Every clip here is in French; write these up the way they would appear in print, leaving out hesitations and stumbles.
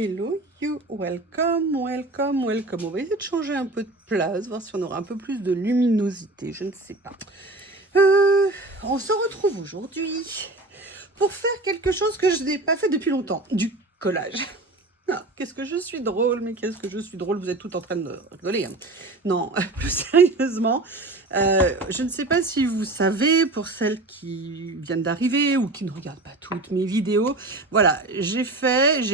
Hello you, welcome, welcome, welcome. On va essayer de changer un peu de place, voir si on aura un peu plus de luminosité, je ne sais pas. On se retrouve aujourd'hui pour faire quelque chose que je n'ai pas fait depuis longtemps, du collage. Ah, qu'est-ce que je suis drôle, mais qu'est-ce que je suis drôle, vous êtes toutes en train de rigoler. Hein. Non, plus sérieusement, je ne sais pas si vous savez, pour celles qui viennent d'arriver ou qui ne regardent pas toutes mes vidéos, voilà, j'ai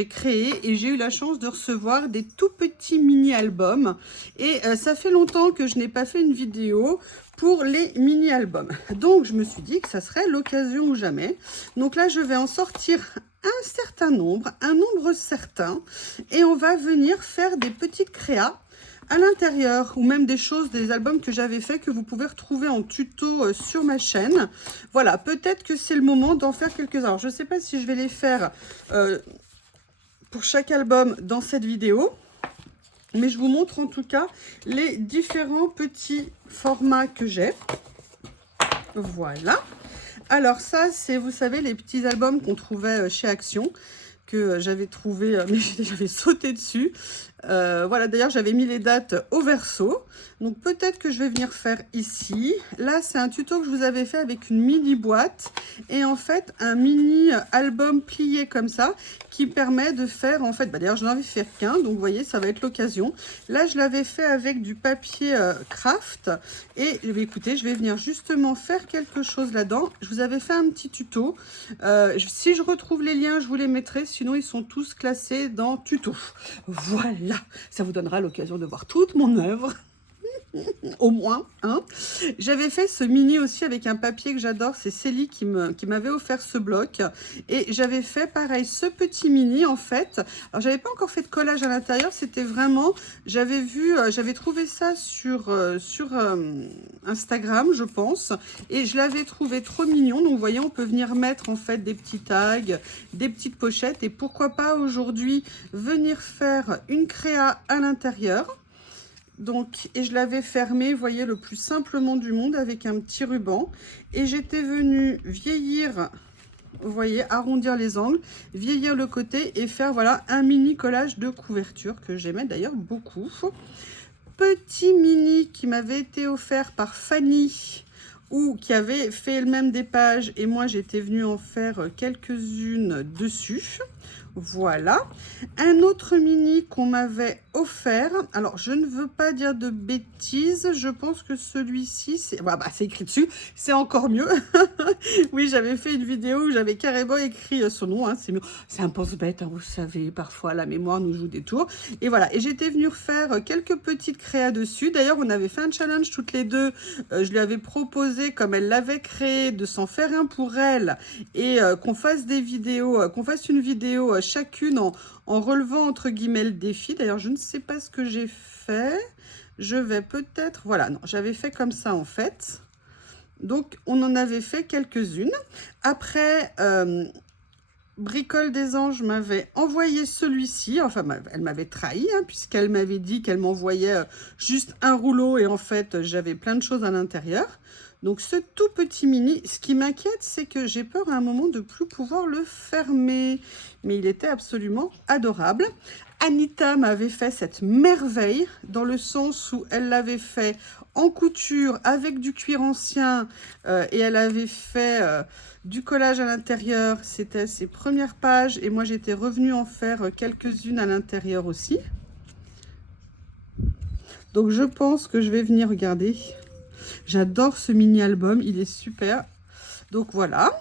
créé et j'ai eu la chance de recevoir des tout petits mini-albums. Et ça fait longtemps que je n'ai pas fait une vidéo pour les mini-albums. Donc, je me suis dit que ça serait l'occasion ou jamais. Donc là, je vais en sortir un certain nombre, un nombre certain, et on va venir faire des petites créas à l'intérieur, ou même des choses, des albums que j'avais fait, que vous pouvez retrouver en tuto sur ma chaîne. Voilà, peut-être que c'est le moment d'en faire quelques-uns. Alors, je ne sais pas si je vais les faire pour chaque album dans cette vidéo, mais je vous montre en tout cas les différents petits formats que j'ai. Voilà. Alors ça, c'est, vous savez, les petits albums qu'on trouvait chez Action, que j'avais trouvé, mais j'avais sauté dessus. Voilà, d'ailleurs, j'avais mis les dates au verso. Donc, peut-être que je vais venir faire ici. Là, c'est un tuto que je vous avais fait avec une mini boîte. Et en fait, un mini album plié comme ça, qui permet de faire, en fait, d'ailleurs, je n'en avais fait qu'un. Donc, vous voyez, ça va être l'occasion. Là, je l'avais fait avec du papier craft. Et écoutez, je vais venir justement faire quelque chose là-dedans. Je vous avais fait un petit tuto. Si je retrouve les liens, je vous les mettrai. Sinon, ils sont tous classés dans tuto. Voilà, ça vous donnera l'occasion de voir toute mon œuvre. Au moins, hein. J'avais fait ce mini aussi avec un papier que j'adore, c'est Célie qui m'avait offert ce bloc, et j'avais fait pareil, ce petit mini en fait. Alors j'avais pas encore fait de collage à l'intérieur, c'était vraiment, j'avais trouvé ça sur Instagram je pense, et je l'avais trouvé trop mignon. Donc vous voyez, on peut venir mettre en fait des petits tags, des petites pochettes, et pourquoi pas aujourd'hui venir faire une créa à l'intérieur. Donc, et je l'avais fermé, vous voyez, le plus simplement du monde avec un petit ruban. Et j'étais venue vieillir, vous voyez, arrondir les angles, vieillir le côté et faire, voilà, un mini collage de couverture que j'aimais d'ailleurs beaucoup. Petit mini qui m'avait été offert par Fanny, ou qui avait fait elle-même des pages, et moi j'étais venue en faire quelques-unes dessus. Voilà, un autre mini qu'on m'avait offert. Alors, je ne veux pas dire de bêtises. Je pense que celui-ci, c'est c'est écrit dessus. C'est encore mieux. Oui, j'avais fait une vidéo où j'avais carrément écrit son nom. Hein, c'est mieux. C'est un pense-bête, hein, vous savez. Parfois, la mémoire nous joue des tours. Et voilà. Et j'étais venue faire quelques petites créas dessus. D'ailleurs, on avait fait un challenge toutes les deux. Je lui avais proposé, comme elle l'avait créé, de s'en faire un pour elle et qu'on fasse des vidéos, qu'on fasse une vidéo chacune en relevant entre guillemets le défi. D'ailleurs, je ne sais pas ce que j'ai fait. Je vais peut-être... Voilà, non, j'avais fait comme ça en fait. Donc, on en avait fait quelques-unes. Après, Bricole des Anges m'avait envoyé celui-ci. Enfin, elle m'avait trahi, hein, puisqu'elle m'avait dit qu'elle m'envoyait juste un rouleau et en fait, j'avais plein de choses à l'intérieur. Donc, ce tout petit mini, ce qui m'inquiète, c'est que j'ai peur à un moment de plus pouvoir le fermer. Mais il était absolument adorable. Anita m'avait fait cette merveille, dans le sens où elle l'avait fait en couture, avec du cuir ancien, et elle avait fait du collage à l'intérieur. C'était ses premières pages, et moi j'étais revenue en faire quelques-unes à l'intérieur aussi. Donc je pense que je vais venir regarder. J'adore ce mini-album, il est super. Donc voilà.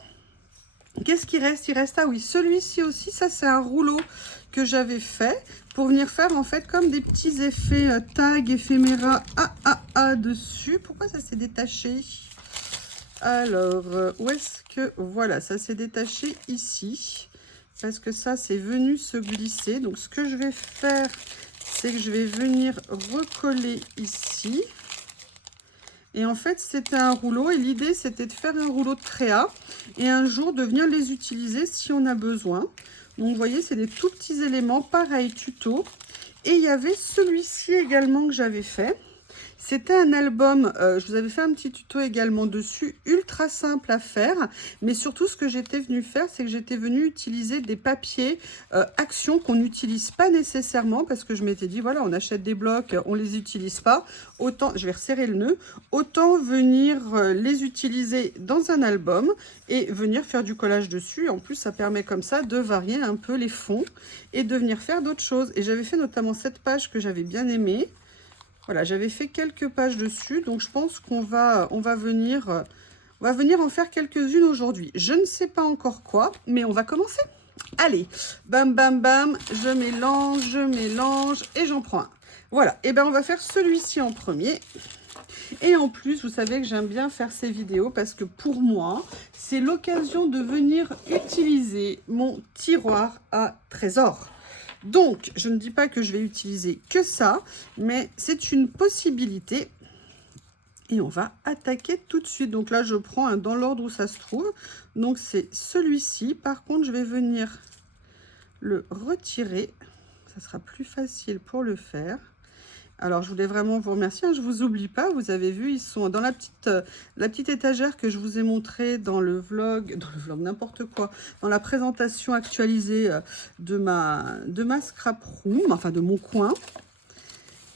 Qu'est-ce qui reste? Il reste, ah oui, celui-ci aussi, ça c'est un rouleau que j'avais fait pour venir faire en fait comme des petits effets tag, éphéméra dessus. Pourquoi ça s'est détaché? Alors, où est-ce que... Voilà, ça s'est détaché ici. Parce que ça, c'est venu se glisser. Donc, ce que je vais faire, c'est que je vais venir recoller ici. Et en fait, c'était un rouleau et l'idée, c'était de faire un rouleau de créa et un jour de venir les utiliser si on a besoin. Donc, vous voyez, c'est des tout petits éléments, pareil, tuto. Et il y avait celui-ci également que j'avais fait. C'était un album, je vous avais fait un petit tuto également dessus, ultra simple à faire, mais surtout ce que j'étais venue faire, c'est que j'étais venue utiliser des papiers Action qu'on n'utilise pas nécessairement, parce que je m'étais dit, voilà, on achète des blocs, on les utilise pas, autant, je vais resserrer le nœud, autant venir les utiliser dans un album et venir faire du collage dessus. En plus, ça permet comme ça de varier un peu les fonds et de venir faire d'autres choses. Et j'avais fait notamment cette page que j'avais bien aimée. Voilà, j'avais fait quelques pages dessus, donc je pense qu'on va, on va venir en faire quelques-unes aujourd'hui. Je ne sais pas encore quoi, mais on va commencer. Allez, bam, bam, bam, je mélange et j'en prends un. Voilà, et ben on va faire celui-ci en premier. Et en plus, vous savez que j'aime bien faire ces vidéos parce que pour moi, c'est l'occasion de venir utiliser mon tiroir à trésors. Donc, je ne dis pas que je vais utiliser que ça, mais c'est une possibilité. Et on va attaquer tout de suite. Donc là, je prends un dans l'ordre où ça se trouve. Donc, c'est celui-ci. Par contre, je vais venir le retirer. Ça sera plus facile pour le faire. Alors, je voulais vraiment vous remercier. Je ne vous oublie pas. Vous avez vu, ils sont dans la petite étagère que je vous ai montrée dans le vlog, n'importe quoi, dans la présentation actualisée de ma scrap room, enfin de mon coin.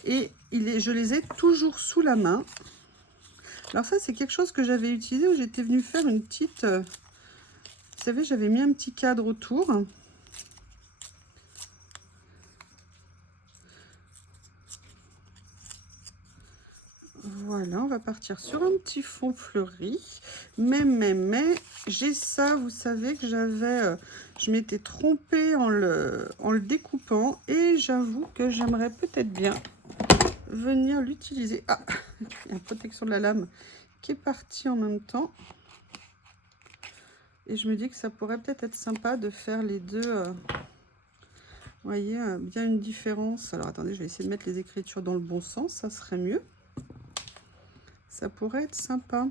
Et je les ai toujours sous la main. Alors ça, c'est quelque chose que j'avais utilisé où j'étais venue faire une petite... vous savez, j'avais mis un petit cadre autour. Voilà, on va partir sur un petit fond fleuri. Mais, j'ai ça, vous savez que je m'étais trompée en le découpant. Et j'avoue que j'aimerais peut-être bien venir l'utiliser. Ah, il y a une protection de la lame qui est partie en même temps. Et je me dis que ça pourrait peut-être être sympa de faire les deux. Vous voyez, bien une différence. Alors, attendez, je vais essayer de mettre les écritures dans le bon sens. Ça serait mieux. Ça pourrait être sympa.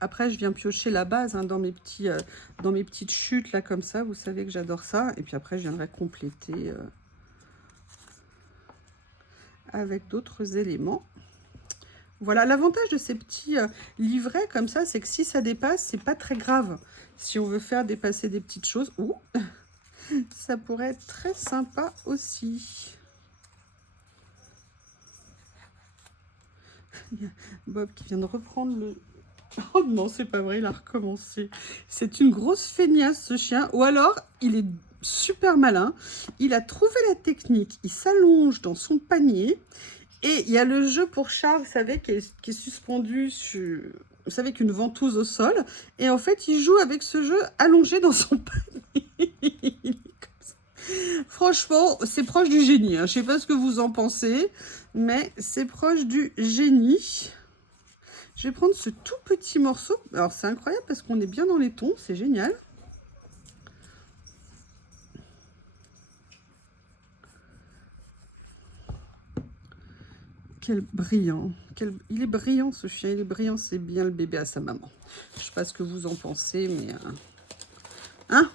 Après, je viens piocher la base hein, dans mes petites chutes, là, comme ça. Vous savez que j'adore ça. Et puis après, je viendrai compléter avec d'autres éléments. Voilà, l'avantage de ces petits livrets comme ça, c'est que si ça dépasse, c'est pas très grave. Si on veut faire dépasser des petites choses, ça pourrait être très sympa aussi. Il y a Bob qui vient de reprendre le... Oh non, c'est pas vrai, il a recommencé. C'est une grosse feignasse, ce chien. Ou alors, il est super malin. Il a trouvé la technique. Il s'allonge dans son panier. Et il y a le jeu pour chat, vous savez, qui est suspendu sur... Vous savez, qu'une ventouse au sol. Et en fait, il joue avec ce jeu allongé dans son panier. Franchement, c'est proche du génie. Hein. Je ne sais pas ce que vous en pensez, mais c'est proche du génie. Je vais prendre ce tout petit morceau. Alors, c'est incroyable parce qu'on est bien dans les tons. C'est génial. Quel brillant. Il est brillant, ce chien. Il est brillant. C'est bien le bébé à sa maman. Je ne sais pas ce que vous en pensez, mais... Hein?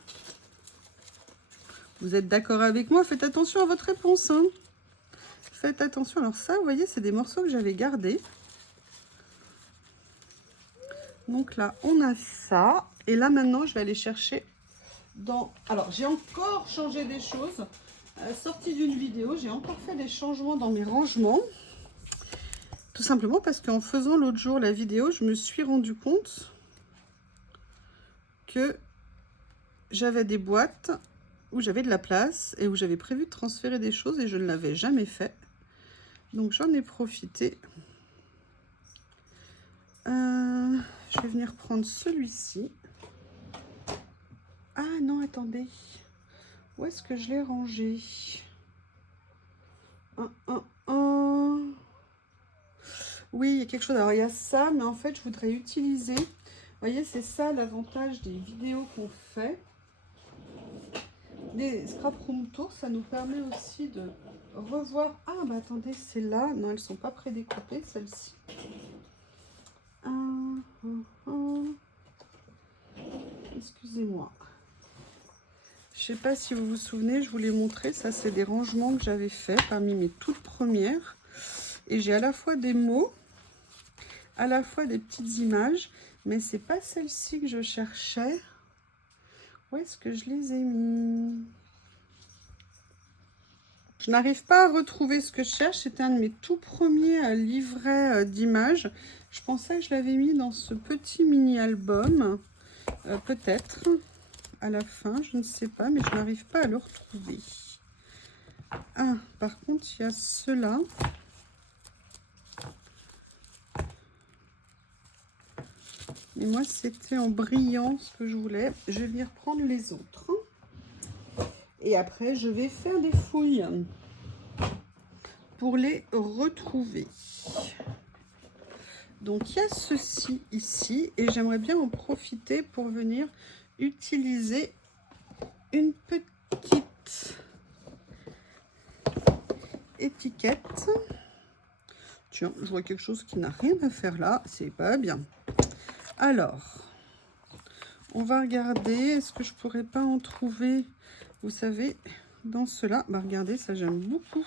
Vous êtes d'accord avec moi? Faites attention à votre réponse. Hein. Faites attention. Alors ça, vous voyez, c'est des morceaux que j'avais gardés. Donc là, on a ça. Et là, maintenant, je vais aller chercher dans... Alors, j'ai encore changé des choses. Sortie d'une vidéo, j'ai encore fait des changements dans mes rangements. Tout simplement parce qu'en faisant l'autre jour la vidéo, je me suis rendu compte que j'avais des boîtes où j'avais de la place et où j'avais prévu de transférer des choses et je ne l'avais jamais fait. Donc j'en ai profité. Je vais venir prendre celui-ci. Ah non, attendez. Où est-ce que je l'ai rangé? Oui, il y a quelque chose. Alors il y a ça, mais en fait je voudrais utiliser... Vous voyez, c'est ça l'avantage des vidéos qu'on fait. Des scrap room tours, ça nous permet aussi de revoir... Ah, bah attendez, c'est là. Non, elles ne sont pas prédécoupées, celles-ci. Excusez-moi. Je ne sais pas si vous vous souvenez, je vous l'ai montré. Ça, c'est des rangements que j'avais fait parmi mes toutes premières. Et j'ai à la fois des mots, à la fois des petites images, mais c'est pas celle-ci que je cherchais. Où est-ce que je les ai mis? Je n'arrive pas à retrouver ce que je cherche. C'était un de mes tout premiers livrets d'images. Je pensais que je l'avais mis dans ce petit mini-album. Peut-être à la fin, je ne sais pas, mais je n'arrive pas à le retrouver. Ah, par contre, il y a ceux-là. Et moi, c'était en brillant ce que je voulais. Je vais venir prendre les autres. Et après, je vais faire des fouilles pour les retrouver. Donc, il y a ceci ici. Et j'aimerais bien en profiter pour venir utiliser une petite étiquette. Tiens, je vois quelque chose qui n'a rien à faire là. C'est pas bien. Alors, on va regarder. Est-ce que je pourrais pas en trouver, vous savez, dans cela? Bah, regardez, ça j'aime beaucoup.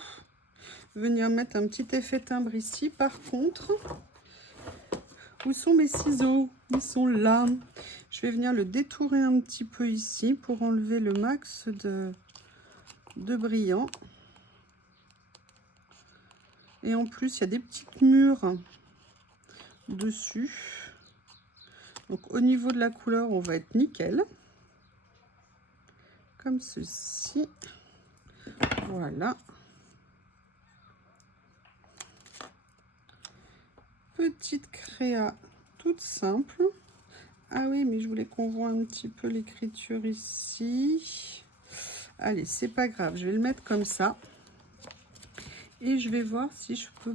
Venir mettre un petit effet timbre ici. Par contre, où sont mes ciseaux? Ils sont là. Je vais venir le détourer un petit peu ici pour enlever le max de brillant. Et en plus, il y a des petites mûres dessus. Donc, au niveau de la couleur, on va être nickel. Comme ceci. Voilà. Petite créa toute simple. Ah oui, mais je voulais qu'on voit un petit peu l'écriture ici. Allez, c'est pas grave, je vais le mettre comme ça. Et je vais voir si je peux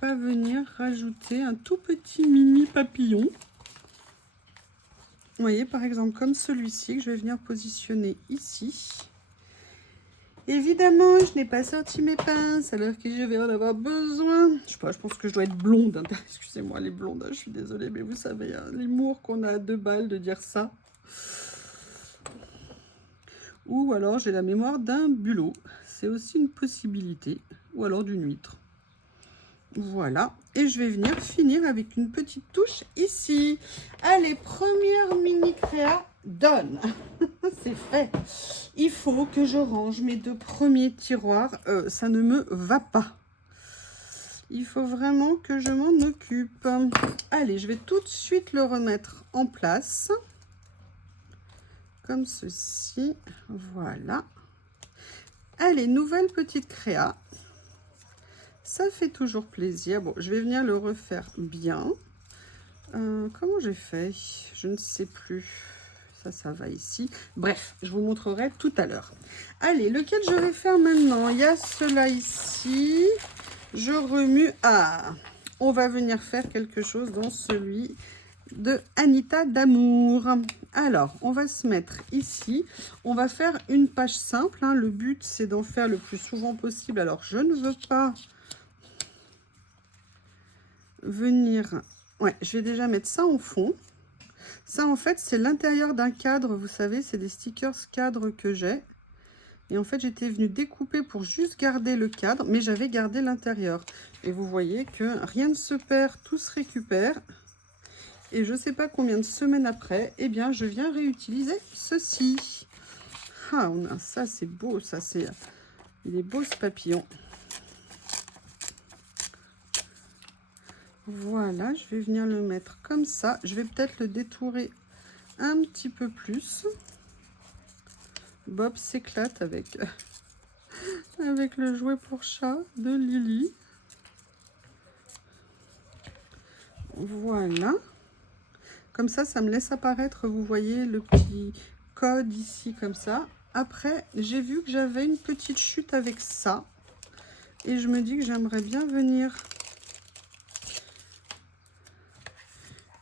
pas venir rajouter un tout petit mini papillon. Vous voyez, par exemple, comme celui-ci que je vais venir positionner ici. Évidemment, je n'ai pas sorti mes pinces alors que je vais en avoir besoin. Je sais pas, je pense que je dois être blonde. Excusez-moi les blondes, je suis désolée, mais vous savez, hein, l'humour qu'on a à 2 balles de dire ça. Ou alors j'ai la mémoire d'un bulot. C'est aussi une possibilité. Ou alors d'une huître. Voilà. Et je vais venir finir avec une petite touche ici. Allez, première mini créa donne. C'est fait. Il faut que je range mes 2 premiers tiroirs. Ça ne me va pas. Il faut vraiment que je m'en occupe. Allez, je vais tout de suite le remettre en place. Comme ceci. Voilà. Allez, nouvelle petite créa. Ça fait toujours plaisir. Bon, je vais venir le refaire bien. Comment j'ai fait? Je ne sais plus. Ça va ici. Bref, je vous montrerai tout à l'heure. Allez, lequel je vais faire maintenant? Il y a cela ici. Je remue. Ah, on va venir faire quelque chose dans celui de Anita d'amour. Alors, on va se mettre ici. On va faire une page simple. Hein. Le but, c'est d'en faire le plus souvent possible. Alors, je ne veux pas venir... Ouais, je vais déjà mettre ça en fond. Ça, en fait, c'est l'intérieur d'un cadre. Vous savez, c'est des stickers cadres que j'ai. Et en fait, j'étais venue découper pour juste garder le cadre, mais j'avais gardé l'intérieur. Et vous voyez que rien ne se perd, tout se récupère. Et je ne sais pas combien de semaines après, eh bien, je viens réutiliser ceci. Ah, ça, c'est beau. Ça, c'est... Il est beau, ce papillon. Voilà, je vais venir le mettre comme ça. Je vais peut-être le détourer un petit peu plus. Bob s'éclate avec, avec le jouet pour chat de Lily. Voilà. Comme ça, ça me laisse apparaître, vous voyez, le petit code ici, comme ça. Après, j'ai vu que j'avais une petite chute avec ça. Et je me dis que j'aimerais bien venir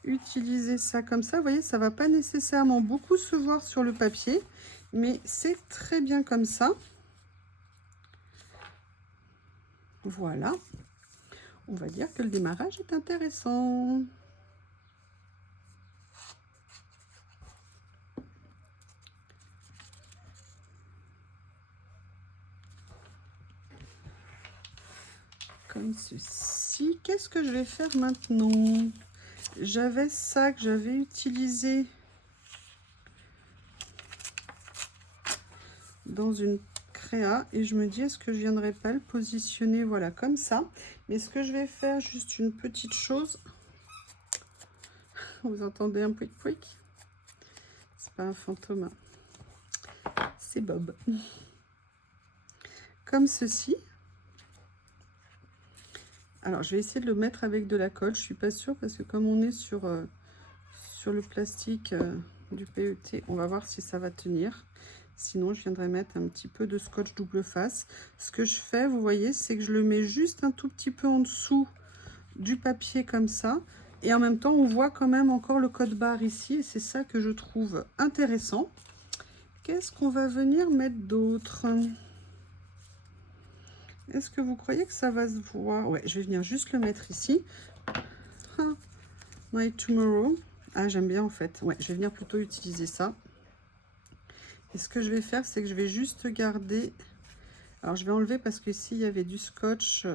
utiliser ça comme ça. Vous voyez, ça va pas nécessairement beaucoup se voir sur le papier, mais c'est très bien comme ça. Voilà. On va dire que le démarrage est intéressant. Comme ceci. Qu'est-ce que je vais faire maintenant? J'avais ça que j'avais utilisé dans une créa et je me dis, est-ce que je viendrai pas le positionner, voilà, comme ça. Mais ce que je vais faire, juste une petite chose. Vous entendez un pouic pouic? C'est pas un fantôme, c'est Bob. Comme ceci. Alors, je vais essayer de le mettre avec de la colle. Je suis pas sûre parce que comme on est sur le plastique du PET, on va voir si ça va tenir. Sinon, je viendrai mettre un petit peu de scotch double face. Ce que je fais, vous voyez, c'est que je le mets juste un tout petit peu en dessous du papier comme ça. Et en même temps, on voit quand même encore le code barre ici. Et c'est ça que je trouve intéressant. Qu'est-ce qu'on va venir mettre d'autre? Est-ce que vous croyez que ça va se voir? Ouais, je vais venir juste le mettre ici. My Tomorrow. Ah, j'aime bien en fait. Ouais, je vais venir plutôt utiliser ça. Et ce que je vais faire, c'est que je vais juste garder... Alors, je vais enlever parce que ici, il y avait du scotch.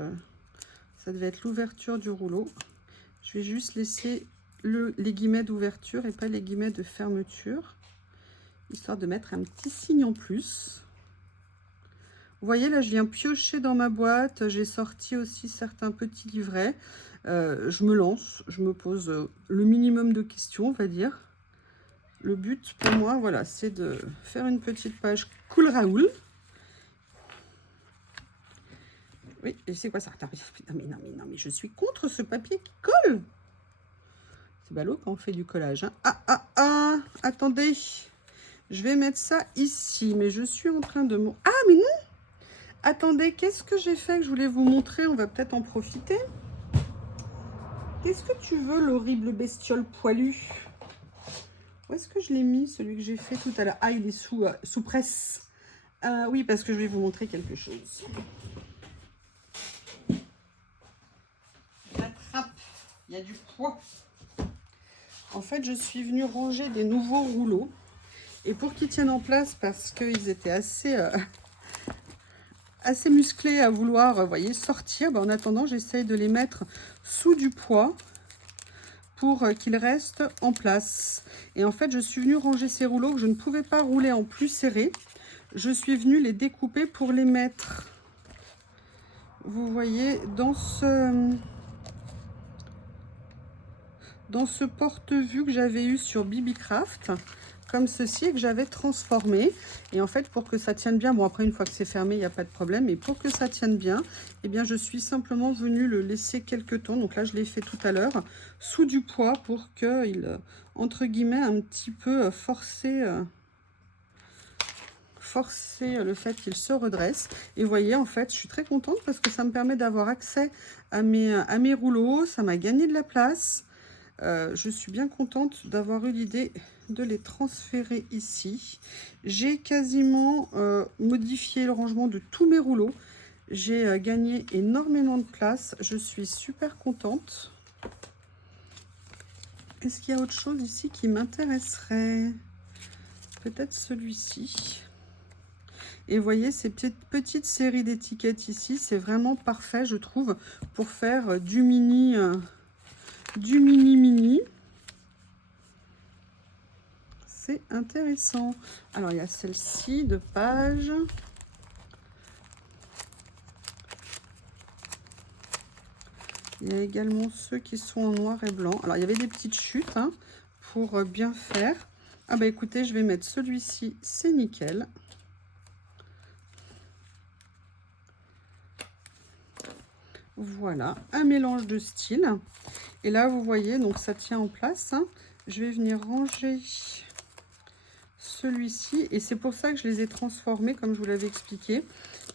Ça devait être l'ouverture du rouleau. Je vais juste laisser les guillemets d'ouverture et pas les guillemets de fermeture. Histoire de mettre un petit signe en plus. Vous voyez, là, je viens piocher dans ma boîte. J'ai sorti aussi certains petits livrets. Je me lance, je me pose le minimum de questions, on va dire. Le but pour moi, voilà, c'est de faire une petite page Cool Raoul. Oui, et c'est quoi ça? Non, mais je suis contre ce papier qui colle. C'est ballot quand on fait du collage. Hein. Attendez. Je vais mettre ça ici, mais je suis en train de... Ah, mais non! Attendez, qu'est-ce que j'ai fait que je voulais vous montrer? On va peut-être en profiter. Qu'est-ce que tu veux, l'horrible bestiole poilue? Où est-ce que je l'ai mis, celui que j'ai fait tout à l'heure? Ah, il est sous presse. Oui, parce que je vais vous montrer quelque chose. La trappe, il y a du poids. En fait, je suis venue ranger des nouveaux rouleaux. Et pour qu'ils tiennent en place, parce qu'ils étaient assez musclés à vouloir, voyez, sortir. En attendant, j'essaye de les mettre sous du poids pour qu'ils restent en place. Et en fait, je suis venue ranger ces rouleaux que je ne pouvais pas rouler en plus serré. Je suis venue les découper pour les mettre, vous voyez, dans ce porte-vue que j'avais eu sur BB-Craft. Comme ceci, et que j'avais transformé. Et en fait, pour que ça tienne bien, bon après une fois que c'est fermé, il n'y a pas de problème, mais pour que ça tienne bien, eh bien je suis simplement venue le laisser quelques temps. Donc là, je l'ai fait tout à l'heure, sous du poids pour qu'il, entre guillemets, un petit peu forcer le fait qu'il se redresse. Et vous voyez, en fait, je suis très contente parce que ça me permet d'avoir accès à mes rouleaux. Ça m'a gagné de la place. Je suis bien contente d'avoir eu l'idée de les transférer ici. J'ai quasiment modifié le rangement de tous mes rouleaux. J'ai gagné énormément de place. Je suis super contente. Est-ce qu'il y a autre chose ici qui m'intéresserait? Peut-être celui-ci. Et vous voyez, ces petites séries d'étiquettes ici, c'est vraiment parfait, je trouve, pour faire du mini. C'est intéressant. Alors, il y a celle-ci de page. Il y a également ceux qui sont en noir et blanc. Alors, il y avait des petites chutes hein, pour bien faire. Ah bah écoutez, je vais mettre celui-ci, c'est nickel. Voilà, un mélange de styles. Et là, vous voyez, donc ça tient en place. Hein. Je vais venir ranger celui-ci. Et c'est pour ça que je les ai transformés, comme je vous l'avais expliqué.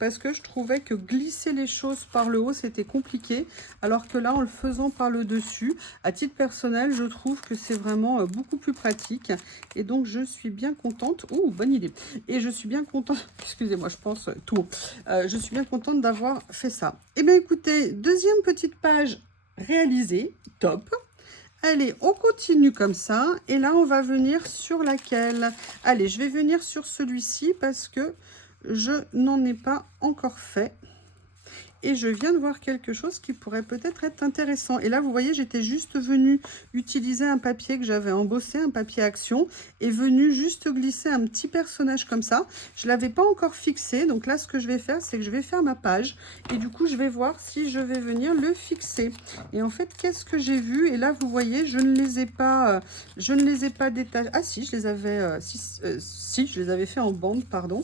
Parce que je trouvais que glisser les choses par le haut, c'était compliqué. Alors que là, en le faisant par le dessus, à titre personnel, je trouve que c'est vraiment beaucoup plus pratique. Et donc, je suis bien contente. Ouh, bonne idée. Et je suis bien contente, excusez-moi, je pense tout. Je suis bien contente d'avoir fait ça. Eh bien, écoutez, deuxième petite page réalisée. Top. Allez, on continue comme ça. Et là, on va venir sur laquelle? Allez, je vais venir sur celui-ci parce que je n'en ai pas encore fait. Et je viens de voir quelque chose qui pourrait peut-être être intéressant. Et là, vous voyez, j'étais juste venue utiliser un papier que j'avais embossé, un papier action, et venue juste glisser un petit personnage comme ça. Je ne l'avais pas encore fixé. Donc là, ce que je vais faire, c'est que je vais faire ma page. Et du coup, je vais voir si je vais venir le fixer. Et en fait, qu'est-ce que j'ai vu? Et là, vous voyez, je ne les ai pas détachés. Ah si, je les avais, si, je les avais fait en bande, pardon.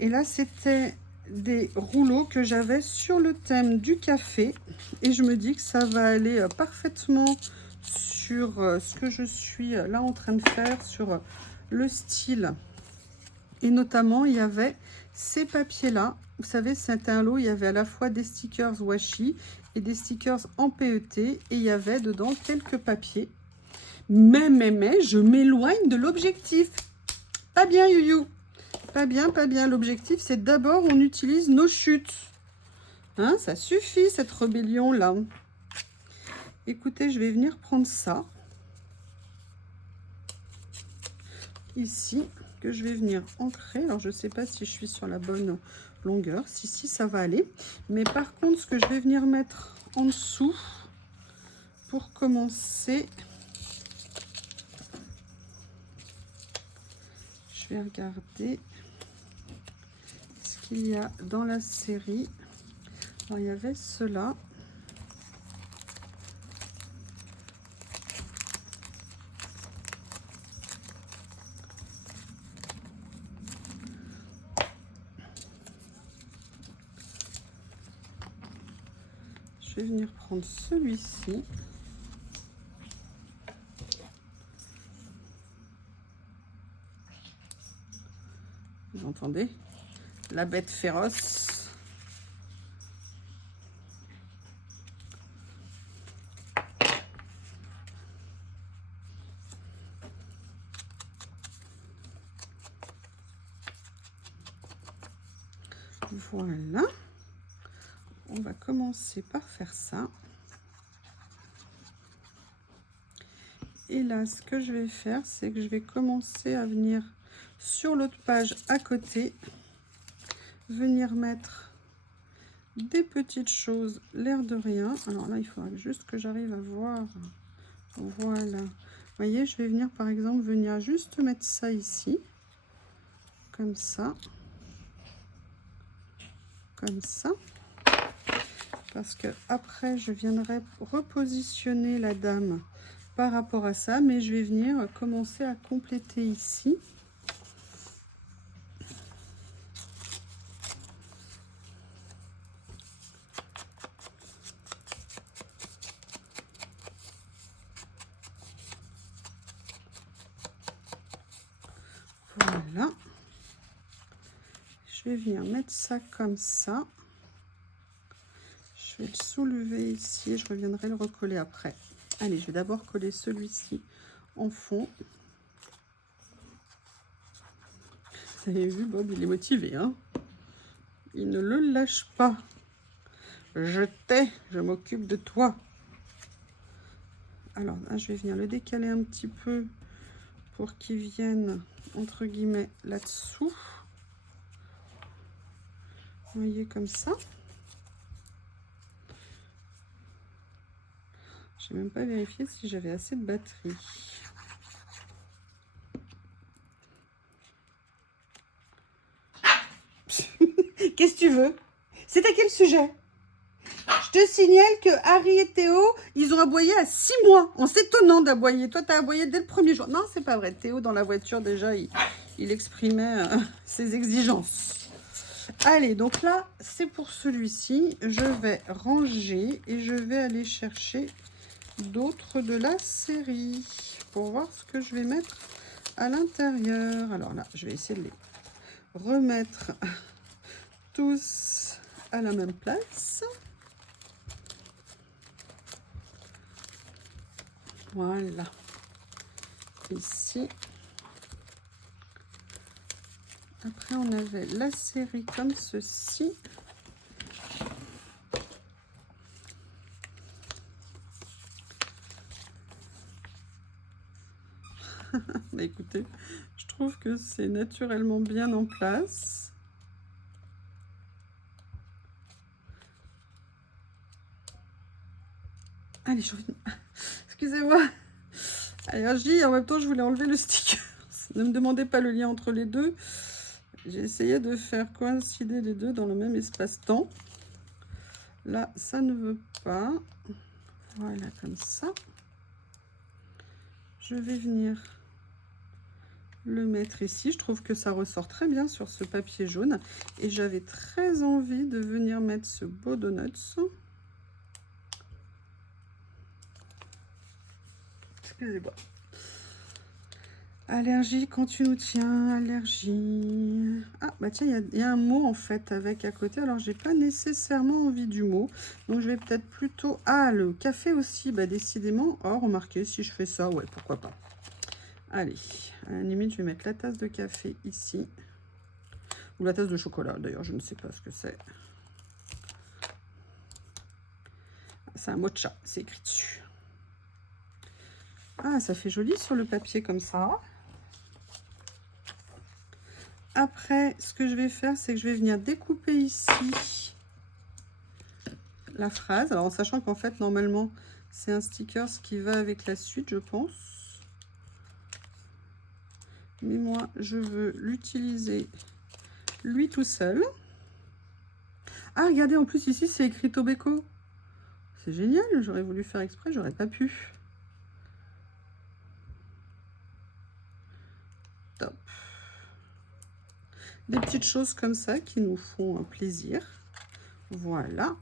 Et là, c'était des rouleaux que j'avais sur le thème du café. Et je me dis que ça va aller parfaitement sur ce que je suis là en train de faire, sur le style. Et notamment, il y avait ces papiers-là. Vous savez, c'était un lot, il y avait à la fois des stickers washi et des stickers en PET. Et il y avait dedans quelques papiers. Mais, je m'éloigne de l'objectif. Pas bien, Youyou. Pas bien, pas bien. L'objectif, c'est d'abord, on utilise nos chutes. Hein, ça suffit, cette rébellion-là. Écoutez, je vais venir prendre ça. Ici, que je vais venir ancrer. Alors, je ne sais pas si je suis sur la bonne longueur. Si, ça va aller. Mais par contre, ce que je vais venir mettre en dessous, pour commencer, je vais regarder ce qu'il y a dans la série. Alors, il y avait cela. Je vais venir prendre celui-ci. Vous entendez? La bête féroce. Voilà. On va commencer par faire ça. Et là, ce que je vais faire, c'est que je vais commencer à venir sur l'autre page à côté, venir mettre des petites choses, l'air de rien. Alors là, il faudra juste que j'arrive à voir. Voilà. Vous voyez, je vais venir, par exemple, venir juste mettre ça ici. Comme ça. Comme ça. Parce que après, je viendrai repositionner la dame par rapport à ça, mais je vais venir commencer à compléter ici. Voilà. Je vais venir mettre ça comme ça. Je vais le soulever ici et je reviendrai le recoller après. Allez, je vais d'abord coller celui-ci en fond. Vous avez vu, Bob, il est motivé, hein? Il ne le lâche pas. Je t'ai, je m'occupe de toi. Alors là, je vais venir le décaler un petit peu pour qu'il vienne, entre guillemets, là-dessous. Vous voyez, comme ça. Je n'ai même pas vérifié si j'avais assez de batterie. Qu'est-ce que tu veux? C'est à quel sujet? Je te signale que Harry et Théo, ils ont aboyé à 6 mois, en s'étonnant d'aboyer. Toi, tu as aboyé dès le premier jour. Non, c'est pas vrai. Théo, dans la voiture, déjà, il exprimait ses exigences. Allez, donc là, c'est pour celui-ci. Je vais ranger et je vais aller chercher d'autres de la série pour voir ce que je vais mettre à l'intérieur. Alors là, je vais essayer de les remettre tous à la même place. Voilà. Ici. Après, on avait la série comme ceci. Bah, écoutez, je trouve que c'est naturellement bien en place. Allez, je reviens. Excusez-moi. Allergie, en même temps, je voulais enlever le sticker. Ne me demandez pas le lien entre les deux. J'ai essayé de faire coïncider les deux dans le même espace-temps. Là, ça ne veut pas. Voilà, comme ça. Je vais venir le mettre ici. Je trouve que ça ressort très bien sur ce papier jaune. Et j'avais très envie de venir mettre ce beau donuts. Excusez-moi. Allergie, quand tu nous tiens, allergie. Ah, bah tiens, il y a un mot en fait avec à côté. Alors, j'ai pas nécessairement envie du mot. Donc, je vais peut-être plutôt... Ah, le café aussi, bah décidément. Oh, remarquez, si je fais ça, ouais, pourquoi pas. Allez, à la limite, je vais mettre la tasse de café ici. Ou la tasse de chocolat, d'ailleurs, je ne sais pas ce que c'est. C'est un mocha, c'est écrit dessus. Ah, ça fait joli sur le papier comme ça. Après, ce que je vais faire, c'est que je vais venir découper ici la phrase. Alors, en sachant qu'en fait, normalement, c'est un sticker qui va avec la suite, je pense. Mais moi, je veux l'utiliser lui tout seul. Ah, regardez, en plus, ici, c'est écrit Tobeco. C'est génial, j'aurais voulu faire exprès, j'aurais pas pu. Top. Des petites choses comme ça qui nous font un plaisir. Voilà.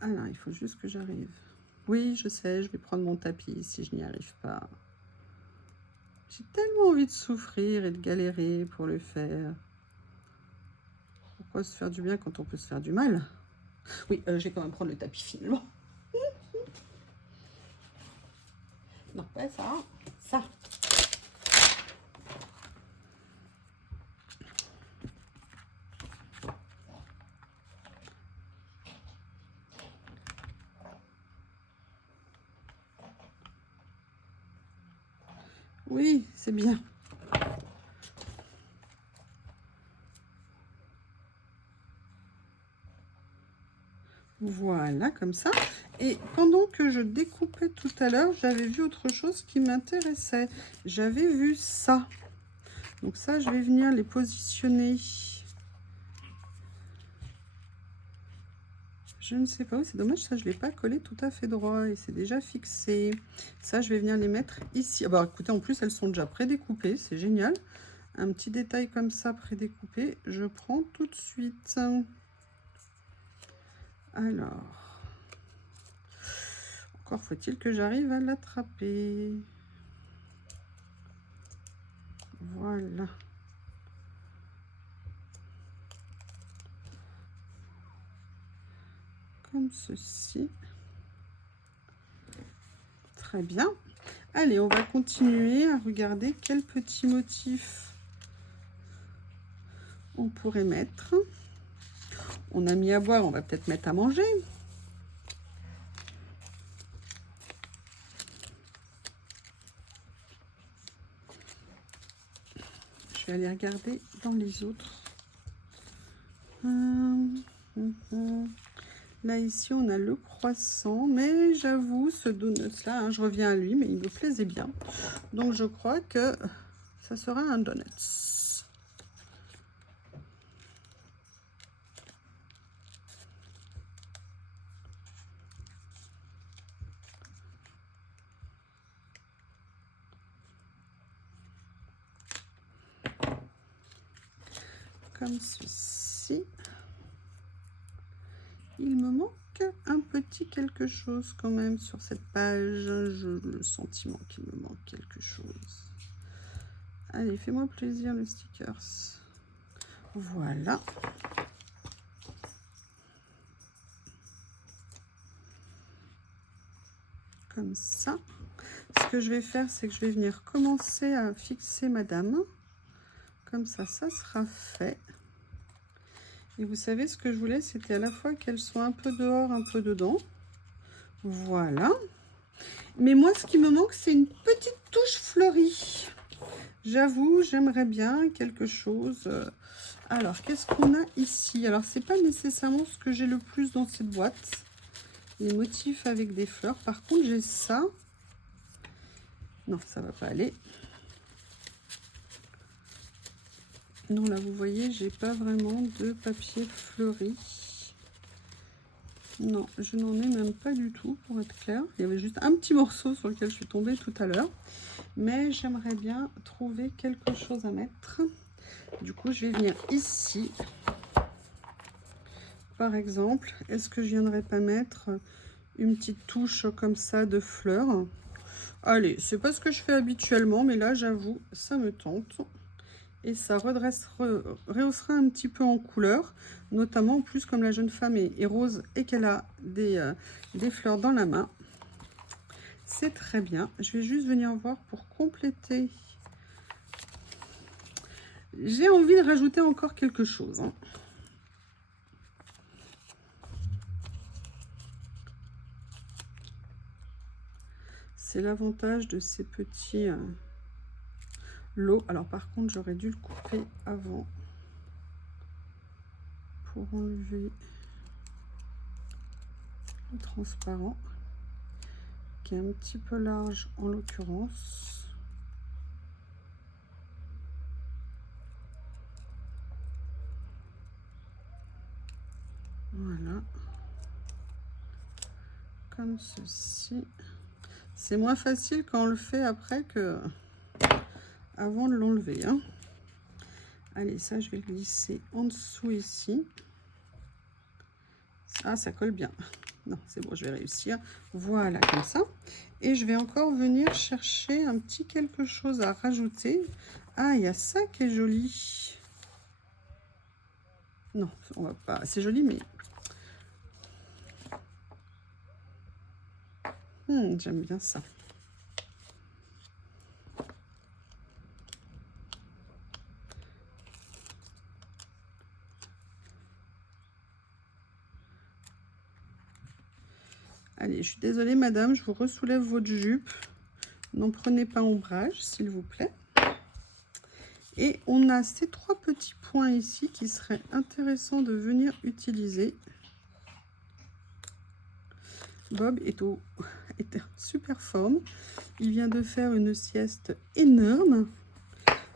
Alors, il faut juste que j'arrive. Oui, je sais, je vais prendre mon tapis si je n'y arrive pas. J'ai tellement envie de souffrir et de galérer pour le faire. Pourquoi se faire du bien quand on peut se faire du mal? Oui, je vais quand même prendre le tapis finalement. Non, pas ça. Ça. Oui, c'est bien. Voilà, comme ça. Et pendant que je découpais tout à l'heure, j'avais vu autre chose qui m'intéressait. J'avais vu ça. Donc ça, je vais venir les positionner. Je ne sais pas où, c'est dommage, ça, je ne l'ai pas collé tout à fait droit et c'est déjà fixé. Ça, je vais venir les mettre ici. Ah bah écoutez, en plus, elles sont déjà pré-découpées, c'est génial. Un petit détail comme ça, pré-découpé, je prends tout de suite. Alors, encore faut-il que j'arrive à l'attraper. Voilà. Comme ceci. Très bien. Allez, on va continuer à regarder quel petit motif on pourrait mettre. On a mis à boire, on va peut-être mettre à manger. Je vais aller regarder dans les autres. Là, ici, on a le croissant, mais j'avoue, ce donut-là, hein, je reviens à lui, mais il me plaisait bien. Donc, je crois que ça sera un donut. Comme ceci. Il me manque un petit quelque chose quand même sur cette page. J'ai le sentiment qu'il me manque quelque chose. Allez, fais-moi plaisir le stickers. Voilà. Comme ça. Ce que je vais faire, c'est que je vais venir commencer à fixer madame. Comme ça, ça sera fait. Et vous savez, ce que je voulais, c'était à la fois qu'elle soit un peu dehors, un peu dedans. Voilà. Mais moi, ce qui me manque, c'est une petite touche fleurie. J'avoue, j'aimerais bien quelque chose Alors, qu'est-ce qu'on a ici? Alors, c'est pas nécessairement ce que j'ai le plus dans cette boîte. Les motifs avec des fleurs. Par contre, j'ai ça. Non, ça va pas aller. Non, là, vous voyez, j'ai pas vraiment de papier fleuri. Non, je n'en ai même pas du tout, pour être clair. Il y avait juste un petit morceau sur lequel je suis tombée tout à l'heure. Mais j'aimerais bien trouver quelque chose à mettre. Du coup, je vais venir ici. Par exemple, est-ce que je viendrais pas mettre une petite touche comme ça de fleurs? Allez, c'est pas ce que je fais habituellement, mais là, j'avoue, ça me tente. Et ça rehaussera un petit peu en couleur, notamment en plus comme la jeune femme est rose et qu'elle a des fleurs dans la main. C'est très bien. Je vais juste venir voir pour compléter. J'ai envie de rajouter encore quelque chose, hein. C'est l'avantage de ces petits lots. Alors par contre, j'aurais dû le couper avant pour enlever le transparent, qui est un petit peu large en l'occurrence. Voilà. Comme ceci. C'est moins facile quand on le fait après que avant de l'enlever, hein. Allez, ça, je vais glisser en dessous ici. Ah, ça colle bien. Non, c'est bon, je vais réussir. Voilà, comme ça. Et je vais encore venir chercher un petit quelque chose à rajouter. Ah, il y a ça qui est joli. Non, on va pas... C'est joli, mais... j'aime bien ça. Allez, je suis désolée, madame, je vous ressoulève votre jupe. N'en prenez pas ombrage, s'il vous plaît. Et on a ces trois petits points ici qui seraient intéressants de venir utiliser. Bob est en super forme. Il vient de faire une sieste énorme.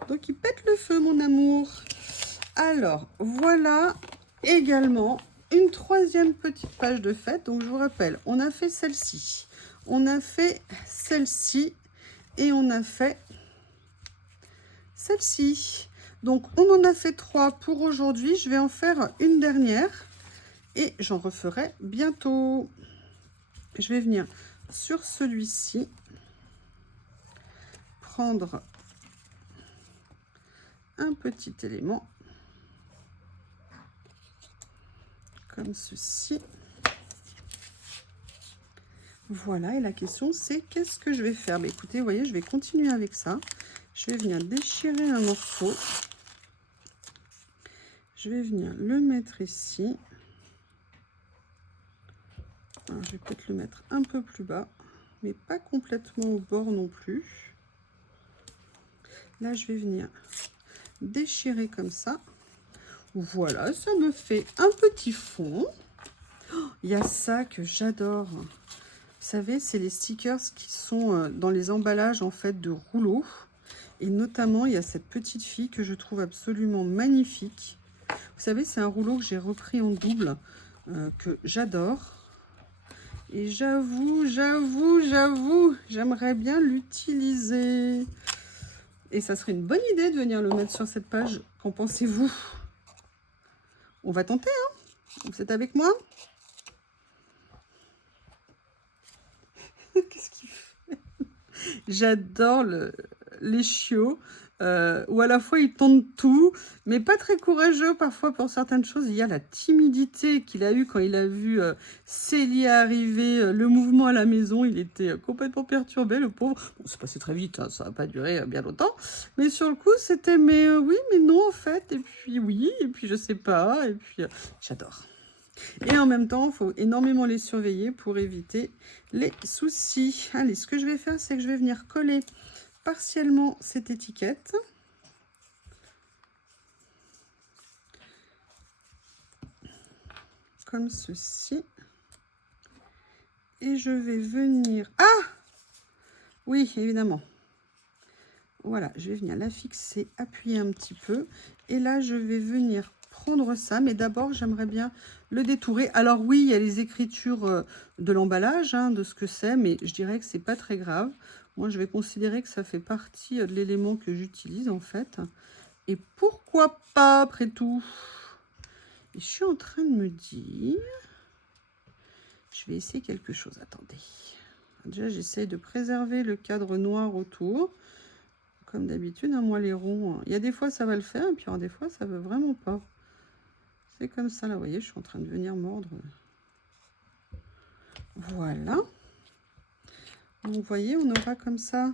Donc, il pète le feu, mon amour. Alors, voilà également une troisième petite page de fête. Donc, je vous rappelle, on a fait celle-ci. On a fait celle-ci. Et on a fait celle-ci. Donc, on en a fait 3 pour aujourd'hui. Je vais en faire une dernière. Et j'en referai bientôt. Je vais venir sur celui-ci. Prendre un petit élément. Comme ceci. Voilà, et la question c'est qu'est-ce que je vais faire? Mais écoutez, vous voyez, je vais continuer avec ça. Je vais venir déchirer un morceau. Je vais venir le mettre ici. Alors, je vais peut-être le mettre un peu plus bas, mais pas complètement au bord non plus. Là, je vais venir déchirer comme ça. Voilà, ça me fait un petit fond. Oh, il y a ça que j'adore. Vous savez, c'est les stickers qui sont dans les emballages en fait de rouleaux. Et notamment, il y a cette petite fille que je trouve absolument magnifique. Vous savez, c'est un rouleau que j'ai repris en double, que j'adore. Et j'avoue, j'aimerais bien l'utiliser. Et ça serait une bonne idée de venir le mettre sur cette page. Qu'en pensez-vous? On va tenter, hein? Vous êtes avec moi? Qu'est-ce qu'il fait? J'adore les chiots. Où à la fois ils tentent tout, mais pas très courageux parfois pour certaines choses. Il y a la timidité qu'il a eue quand il a vu Célie arriver, le mouvement à la maison. Il était complètement perturbé, le pauvre. Bon, c'est passé très vite, hein, ça n'a pas duré bien longtemps. Mais sur le coup, c'était mais oui, mais non en fait. Et puis oui, et puis je sais pas. Et puis j'adore. Et en même temps, il faut énormément les surveiller pour éviter les soucis. Allez, ce que je vais faire, c'est que je vais venir coller partiellement cette étiquette. comme ceci. Et je vais venir... Ah! Oui, évidemment. Voilà, je vais venir la fixer, appuyer un petit peu. Et là, je vais venir prendre ça. Mais d'abord, j'aimerais bien le détourer. Alors oui, il y a les écritures de l'emballage, hein, de ce que c'est. Mais je dirais que c'est pas très grave. Moi, je vais considérer que ça fait partie de l'élément que j'utilise, en fait. Et pourquoi pas, après tout? Et je suis en train de me dire... Je vais essayer quelque chose. Attendez. Déjà, j'essaye de préserver le cadre noir autour. Comme d'habitude, hein, moi, les ronds... Il y a des fois, ça va le faire. Et puis, des fois, ça ne veut vraiment pas. C'est comme ça, là. Vous voyez, je suis en train de venir mordre. Voilà. Donc, vous voyez, on aura comme ça...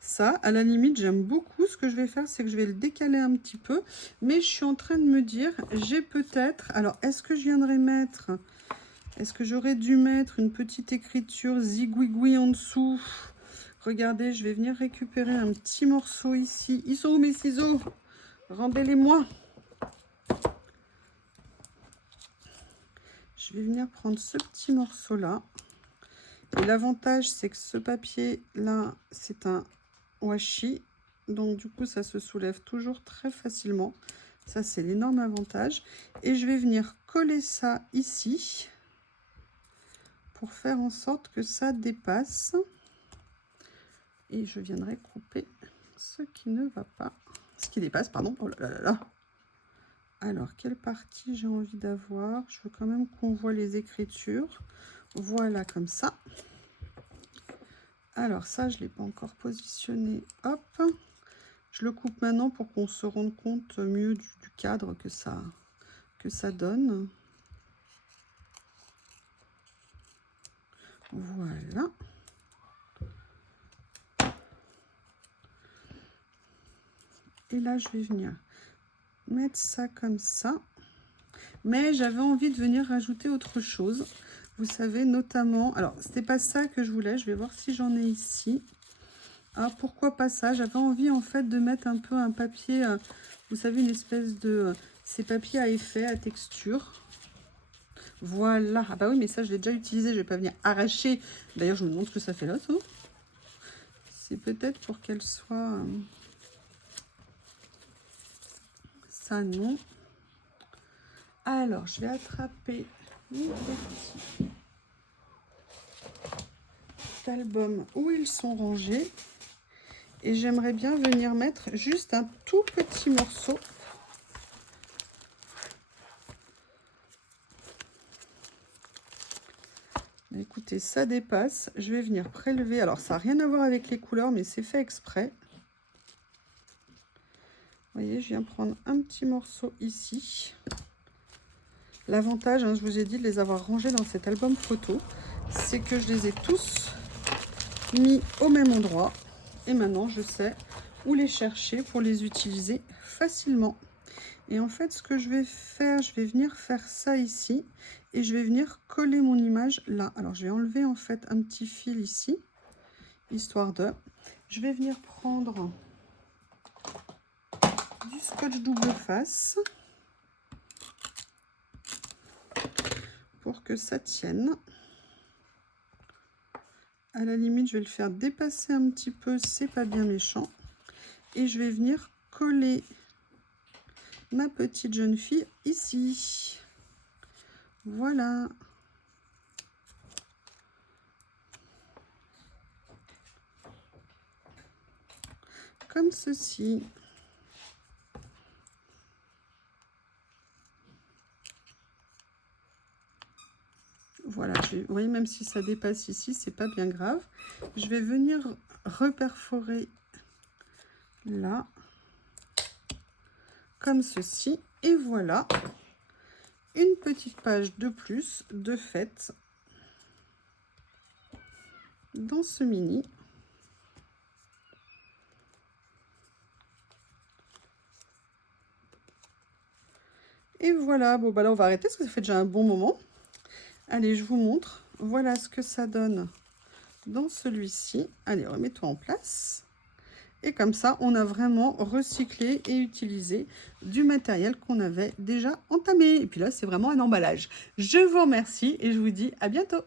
Ça, à la limite, j'aime beaucoup. Ce que je vais faire, c'est que je vais le décaler un petit peu. Mais je suis en train de me dire, j'ai peut-être... Alors, est-ce que je viendrai mettre... Est-ce que j'aurais dû mettre une petite écriture zigouigoui en dessous? Regardez, je vais venir récupérer un petit morceau ici. Ils sont où mes ciseaux? Rendez-les-moi. Je vais venir prendre ce petit morceau-là. Et l'avantage, c'est que ce papier-là, c'est un washi. Donc, du coup, ça se soulève toujours très facilement. Ça, c'est l'énorme avantage. Et je vais venir coller ça ici, pour faire en sorte que ça dépasse. Et je viendrai couper ce qui ne va pas. Ce qui dépasse, pardon. Oh là là là là. Alors, quelle partie j'ai envie d'avoir? Je veux quand même qu'on voit les écritures. Voilà, comme ça. Alors, ça, je ne l'ai pas encore positionné. Hop. Je le coupe maintenant pour qu'on se rende compte mieux du cadre que ça donne. Voilà. Et là, je vais venir mettre ça comme ça. Mais j'avais envie de venir rajouter autre chose. Vous savez, notamment... Alors, c'était pas ça que je voulais. Je vais voir si j'en ai ici. Ah, pourquoi pas ça? J'avais envie, en fait, de mettre un peu un papier... vous savez, une espèce de... ces papiers à effet, à texture. Voilà. Ah bah oui, mais ça, je l'ai déjà utilisé. Je vais pas venir arracher. D'ailleurs, je me demande ce que ça fait là, ça. C'est peut-être pour qu'elle soit... Ça, non. Alors, je vais attraper mon petit album où ils sont rangés. Et j'aimerais bien venir mettre juste un tout petit morceau. Écoutez, ça dépasse. Je vais venir prélever. Alors, ça n'a rien à voir avec les couleurs, mais c'est fait exprès. Vous voyez, je viens prendre un petit morceau ici. L'avantage, hein, je vous ai dit de les avoir rangés dans cet album photo, c'est que je les ai tous mis au même endroit. Et maintenant, je sais où les chercher pour les utiliser facilement. Et en fait, ce que je vais faire, je vais venir faire ça ici. Et je vais venir coller mon image là. Alors, je vais enlever en fait un petit fil ici, histoire de... Je vais venir prendre du scotch double face pour que ça tienne. À la limite, je vais le faire dépasser un petit peu, c'est pas bien méchant. Et je vais venir coller ma petite jeune fille ici. Voilà. Comme ceci. Voilà, vous voyez, même si ça dépasse ici, c'est pas bien grave. Je vais venir reperforer là, comme ceci. Et voilà, une petite page de plus de fait dans ce mini. Et voilà, bon bah là on va arrêter parce que ça fait déjà un bon moment. Allez, je vous montre. Voilà ce que ça donne dans celui-ci. Allez, remets-toi en place. Et comme ça, on a vraiment recyclé et utilisé du matériel qu'on avait déjà entamé. Et puis là, c'est vraiment un emballage. Je vous remercie et je vous dis à bientôt.